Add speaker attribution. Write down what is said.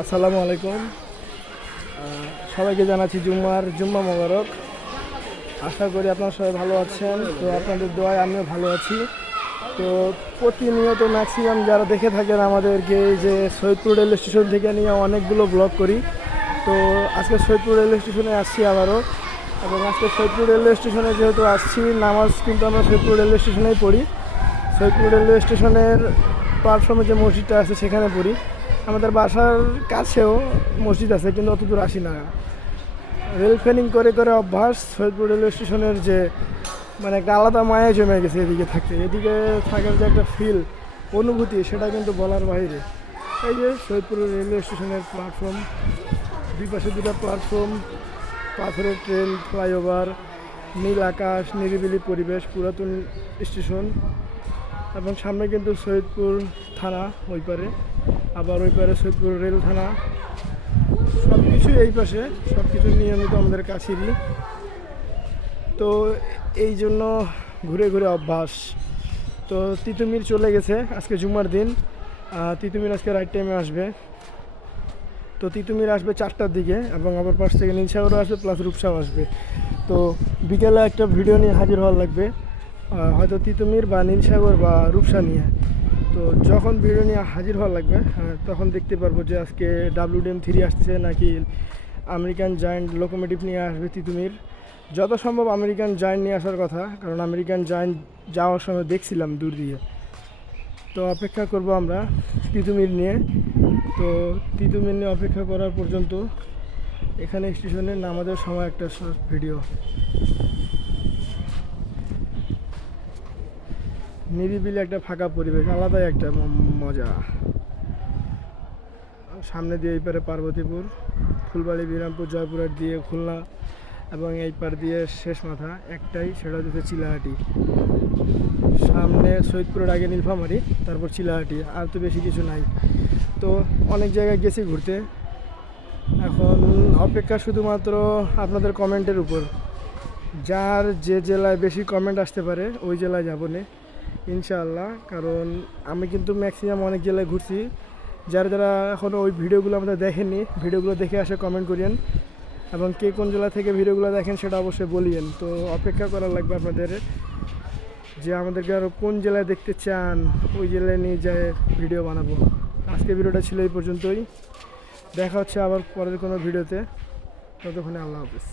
Speaker 1: আসসালামু আলাইকুম। সবাইকে জানাচ্ছি জুম্মার জুম্মা মোবারক। আশা করি আপনারা সবাই ভালো আছেন। তো আপনাদের দোয়ায় আমিও ভালো আছি। তো প্রতিনিয়ত ম্যাক্সিমাম যারা দেখে থাকেন আমাদেরকে যে সৈয়দপুর রেল স্টেশন থেকে নিয়ে অনেকগুলো ব্লগ করি। তো আজকে সৈয়দপুর রেলওয়ে স্টেশনে আসছি আবারও। এবং আজকে সৈয়দপুর রেলওয়ে স্টেশনে যেহেতু আসছি, নামাজ কিন্তু আমরা সৈয়দপুর রেলওয়ে স্টেশনেই পড়ি। সৈয়দপুর রেলওয়ে স্টেশনের প্ল্যাটফর্মে যে মসজিদটা আছে সেখানে পড়ি। আমাদের বাসার কাছেও মসজিদ আছে, কিন্তু অত দূর আসি না। রেল ফেনিং করে করে অভ্যাস, সৈয়দপুর রেলওয়ে স্টেশনের যে মানে একটা আলাদা মায়া জমে গেছে এদিকে থাকতে। এদিকে থাকার যে একটা ফিল অনুভূতি, সেটা কিন্তু বলার বাইরে। এই যে সৈয়দপুর রেলওয়ে স্টেশনের প্ল্যাটফর্ম দুই পাশে দুটো প্ল্যাটফর্ম পাথরের ট্রেন ফ্লাইওভার নীল আকাশ, নিরিবিলি পরিবেশ, পুরাতন স্টেশন। এবং সামনে কিন্তু সৈয়দপুর থানা, ওই পারে। আবার ওই পারে সৈয়দপুর রেল থানা। সব কিছু এই পাশে সব কিছু নিয়মিত আমাদের কাছেরই। তো এই জন্য ঘুরে ঘুরে অভ্যাস। তো তিতুমির চলে গেছে, আজকে জুমার দিন। তিতুমির আজকে রাইট টাইমে আসবে। তো তিতুমির আসবে চারটার দিকে এবং আবার পাশ থেকে নীলসাগরও আসবে প্লাস রূপসাও আসবে। তো বিকেলে একটা ভিডিও নিয়ে হাজির হওয়ার লাগবে। হয়তো তিতুমির বা নীলসাগর বা রূপসা নিয়ে। তো যখন ভিডিও নিয়ে হাজির হওয়া লাগবে তখন দেখতে পারব যে আজকে ডাব্লিউডিএম থ্রি আসছে নাকি আমেরিকান জায়েন্ট লোকোমেটিভ নিয়ে আসবে তিতুমির। যত সম্ভব আমেরিকান জায়েন্ট নিয়ে আসার কথা, কারণ আমেরিকান জায়েন্ট যাওয়ার সময় দেখছিলাম দূর দিয়ে। তো অপেক্ষা করব আমরা তিতুমির নিয়ে। তো তিতুমির নিয়ে অপেক্ষা করার পর্যন্ত এখানে স্টেশনে নামাজের সময় একটা শর্ট ভিডিও নিরিবিলি একটা ফাঁকা পরিবেশ, আলাদাই একটা মজা। সামনে দিয়ে এই পারে পার্বতীপুর, ফুলবাড়ি, বিরামপুর, জয়পুরহাট দিয়ে খুলনা এবং এই পার দিয়ে শেষ মাথা একটাই, সেটা হচ্ছে চিলাহাটি। সামনে সৈয়দপুরের আগে নীলফামারি, তারপর চিলাহাটি, আর তো বেশি কিছু নাই। তো অনেক জায়গায় গেছি ঘুরতে। এখন অপেক্ষা শুধুমাত্র আপনাদের কমেন্টের উপর। যার যে জেলায় বেশি কমেন্ট আসতে পারে, ওই জেলায় যাব নে। ইনশাআল্লাহ, কারণ আমি কিন্তু ম্যাক্সিমাম অনেক জেলায় ঘুরছি। যারা যারা এখনও ওই ভিডিওগুলো আমাদের দেখেননি, ভিডিওগুলো দেখে আসে কমেন্ট করিয়েন। এবং কে কোন জেলা থেকে ভিডিওগুলো দেখেন সেটা অবশ্যই বলিয়েন। তো অপেক্ষা করা লাগবে আপনাদের যে আমাদেরকে আরও কোন জেলায় দেখতে চান, ওই জেলায় নিয়ে যায় ভিডিও বানাবো। আজকে ভিডিওটা ছিল এই পর্যন্তই। দেখা হচ্ছে আবার পরের কোনো ভিডিওতে। ততক্ষণে আল্লাহ হাফিজ।